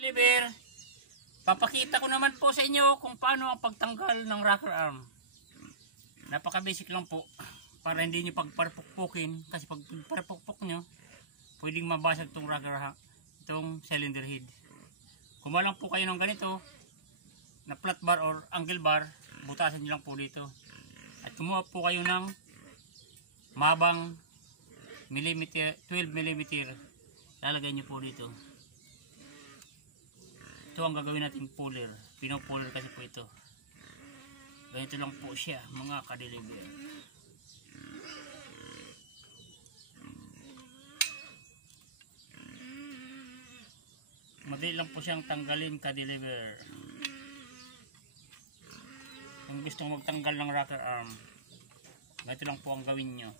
Deliver, papakita ko naman po sa inyo kung paano ang pagtanggal ng rocker arm. Napaka basic lang po para hindi nyo pagparpukpukin, kasi pag parpukpuk nyo pwedeng mabasag itong rocker arm, itong cylinder head. Kumuha lang po kayo ng ganito na flat bar or angle bar, butasan nyo lang po dito. At kumuha po kayo ng mabang millimeter, 12 mm, lalagay nyo po dito. Ito ang gagawin natin puller. Pinopuller kasi po ito. Ganito lang po siya, mga ka-deliver. Madali lang po siyang tanggalin, ka-deliver. Kung gusto mo magtanggal ng rocker arm, ganito lang po ang gawin nyo.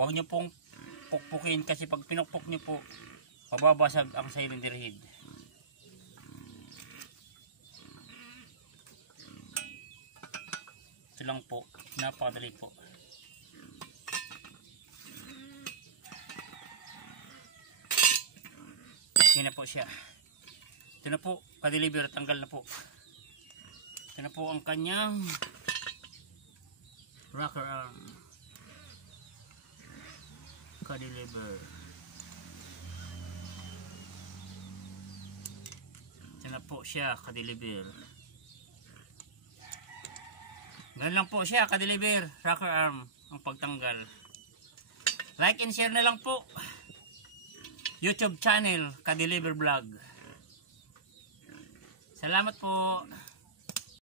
Huwag nyo pong pukpukin, kasi pag pinukpok nyo po, mababasag ang cylinder head. Ito lang po, napakadali po. Okay na po siya. Ito na po, ka-deliver, tanggal na po. Ito na po ang kanyang rocker arm. Ka-deliver. Ito na po siya, ka-deliver. Ganun lang po siya, ka-deliver, rocker arm, ang pagtanggal. Like and share na lang po. YouTube channel, ka-deliver vlog. Salamat po.